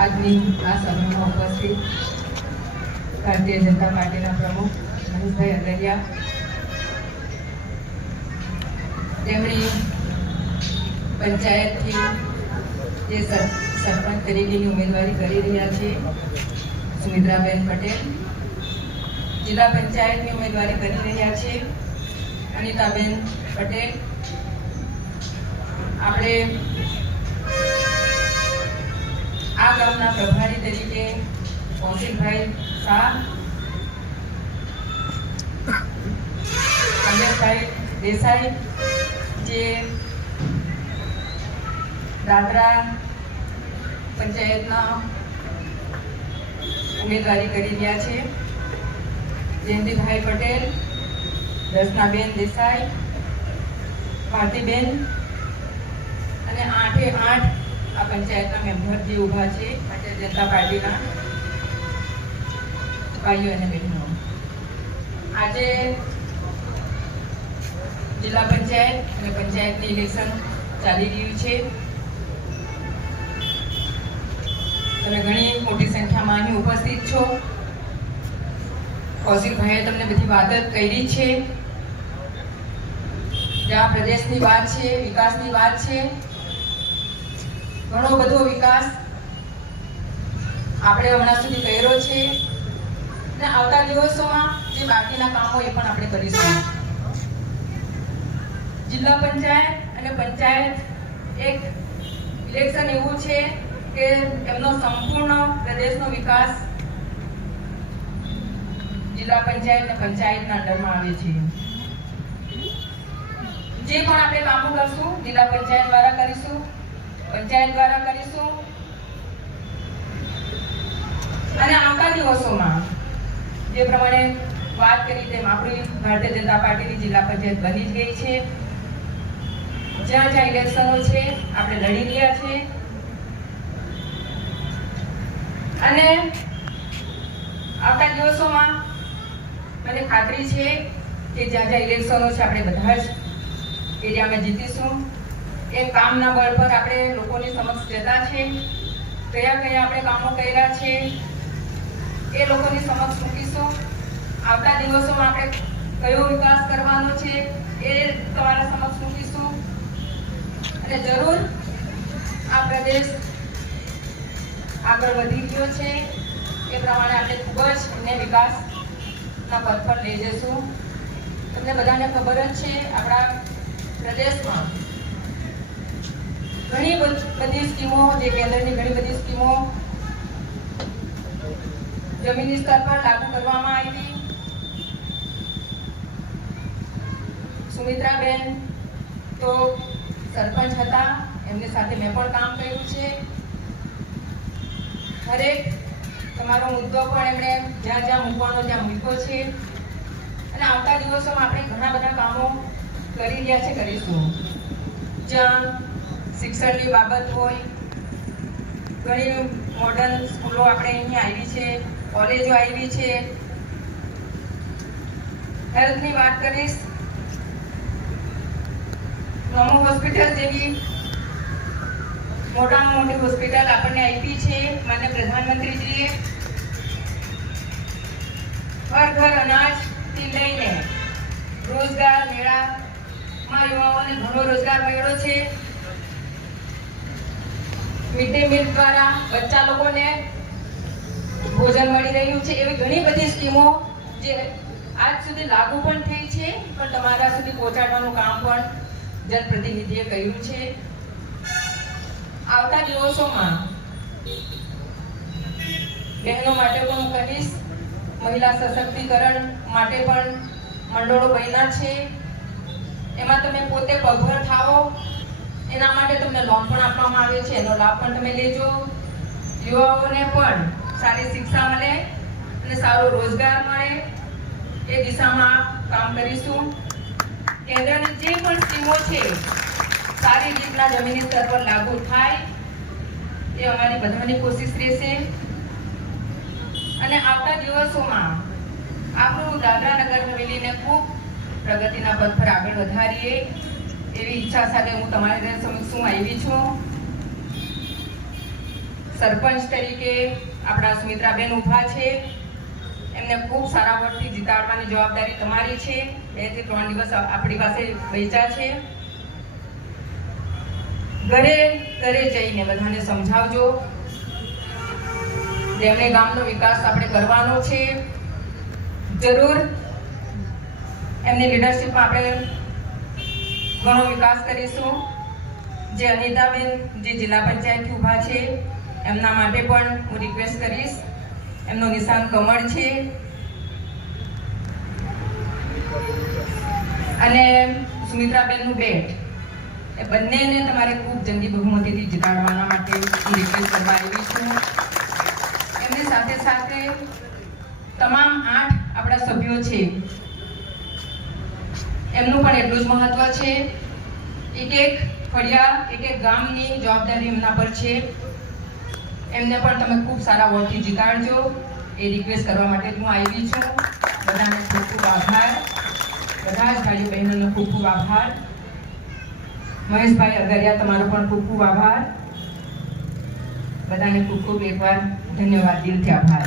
આજની આ સભામાં ઉપસ્થિત ભારતીય જનતા પાર્ટીના પ્રમુખ મનીષભાઈ અગરિયા, તેમની પંચાયતથી જે સરપંચ તરીકેની ઉમેદવારી કરી રહ્યા છે સુમિત્રાબેન પટેલ, જિલ્લા પંચાયતની ઉમેદવારી કરી રહ્યા છે અનિતાબેન પટેલ, આપણે આ ગામના પ્રભારી તરીકે કૌશિકભાઈ શાહ, અમરેશભાઈ દેસાઈ જે દાદરા પંચાયતના ઉમેદવારી કરી રહ્યા છે, જયંતિભાઈ પટેલ, દર્શનાબેન દેસાઈ, ભારતીબેન અને 8 આ પંચાયતના મેમ્બર જે ઊભા છે ભારતીય જનતા પાર્ટીના ભાઈઓ અને બહેનો, આજે જિલ્લા પંચાયત અને પંચાયતની ઇલેક્શન ચાલી રહ્યું છે. તમે ઘણી મોટી સંખ્યામાં અહીં ઉપસ્થિત છો. કૌશિકભાઈએ તમને બધી વાત કરી છે. જ્યાં પ્રદેશની વાત છે, વિકાસની વાત છે, ઘણો બધો વિકાસ આપણે હમણાં સુધી કર્યો છે અને આવતા દિવસોમાં જે બાકીના કામો એ પણ આપણે કરીશું. જિલ્લા પંચાયત અને પંચાયત એક ઇલેક્શન એવું છે કે એમનો સંપૂર્ણ પ્રદેશનો વિકાસ જિલ્લા પંચાયત અને પંચાયતના અંડરમાં આવે છે. જે પણ આપણે કામો કરશું જિલ્લા પંચાયત દ્વારા કરીશું, પંચાયત દ્વારા કરીશું અને આવતા દિવસોમાં જે પ્રમાણે વાત કરી તેમ આપણી ભારતીય જનતા પાર્ટીની જિલ્લા પંચાયત બની જ ગઈ છે. જ્યાં જ્યાં ઇલેક્શનો છે આપણે લડી રહ્યા છે અને આવતા દિવસોમાં મને ખાતરી છે કે જ્યાં જ્યાં ઇલેક્શનો છે આપણે બધા જ એરિયામાં જીતીશું. એ કામના બળ પર આપણે લોકોની સમક્ષ જતા છે, કયા કયા આપણે કામો કર્યા છે એ લોકોની સમક્ષ મૂકીશું. આવતા દિવસોમાં આપણે કયો વિકાસ કરવાનો છે એ તમારા સમક્ષ મૂકીશું અને જરૂર આ પ્રદેશ આગળ વધી ગયો છે એ પ્રમાણે આપણે ખૂબ જ એને વિકાસના પથ પર લઈ જઈશું. તમને બધાને ખબર જ છે આપણા પ્રદેશમાં ઘણી બધી સ્કીમો, જે કેન્દ્રની ઘણી બધી સ્કીમો જમીની સ્તર પર લાગુ કરવામાં આવી. સુમિત્રાબેન તો સરપંચ હતા, એમની સાથે મેં પણ કામ કર્યું છે. હરેક તમારો મુદ્દો પણ એમણે જ્યાં જ્યાં મૂકવાનો ત્યાં મૂક્યો છે અને આવતા દિવસોમાં આપણે ઘણા બધા કામો કરી રહ્યા છે, કરીશું. જ્યાં શિક્ષણની બાબત હોય, ઘણી મોડર્ન સ્કૂલો આપણે અહીંયા આવી છે, કોલેજો આવી છે. હેલ્થની વાત કરીશ, નમો હોસ્પિટલ જેવી મોટામાં મોટી હોસ્પિટલ આપણને આપી છે માનનીય પ્રધાનમંત્રીજીએ. ઘર ઘર અનાજથી લઈને રોજગાર મેળામાં યુવાઓને ઘણો રોજગાર મળ્યો છે. મિડ ડે મીલ દ્વારા બચ્ચા લોકોને ભોજન મળી રહ્યું છે. એવી ઘણી બધી સ્કીમો જે આજ સુધી લાગુ પણ થઈ છે પણ તમારા સુધી પહોંચાડવાનું કામ પણ જનપ્રતિનિધિએ કર્યું છે. આવતા દિવસોમાં બહેનો માટે પણ હું કહીશ, મહિલા સશક્તિકરણ માટે પણ મંડળો બન્યા છે. એમાં તમે પોતે પગભર થાઓ, એના માટે તમને લોન પણ આપવામાં આવે છે, એનો લાભ પણ તમે લેજો. યુવાઓને પણ સારી શિક્ષા મળે અને સારો રોજગાર મળે એ દિશામાં કામ કરીશું. કેન્દ્રની જે પણ સ્કીમો છે સારી રીતના જમીની સ્તર પર લાગુ થાય એ અમારી બધાની કોશિશ રહેશે અને આવતા દિવસોમાં આપણું દાદરા નગર હવેલીને ખૂબ પ્રગતિના પથ પર આગળ વધારીએ એવી ઈચ્છા સાથે હું તમારી સમક્ષ આવી છું. સરપંચ તરીકે આપણા સુમિત્રાબેન ઊભા છે. એમને ખૂબ સારા વોટથી જીતાડવાની જવાબદારી તમારી છે. 2 થી 3 દિવસ આપણી પાસે બેચા છે. ઘરે ઘરે જઈને બધાને સમજાવજો. જેમને ગામનો વિકાસ આપણે કરવાનો છે. જરૂર એમની લીડરશિપમાં આપણે ઘણો વિકાસ કરીશું. જે અનિતાબેન જે જિલ્લા પંચાયતથી ઊભા છે એમના માટે પણ હું રિક્વેસ્ટ કરીશ. એમનું નિશાન કમળ છે અને સુમિત્રાબેનનું બેટ, એ બંનેને તમારે ખૂબ જંગી બહુમતીથી જીતાડવાના માટે હું રિક્વેસ્ટ કરવા આવી છું. એમની સાથે સાથે તમામ 8 આપણા સભ્યો છે એમનું પણ એટલું જ મહત્વ છે. એક ફળિયા એક ગામની જવાબદારી એમના પર છે. એમને પણ તમે ખૂબ સારા વોટથી જીતાડજો એ રિક્વેસ્ટ કરવા માટે હું આવી છું. બધાને ખૂબ ખૂબ આભાર. બધા જ ભાઈઓ બહેનોનો ખૂબ ખૂબ આભાર. મહેશભાઈ અગરિયા તમારો પણ ખૂબ ખૂબ આભાર. બધાને ખૂબ ખૂબ એકવાર ધન્યવાદ, દિલથી આભાર.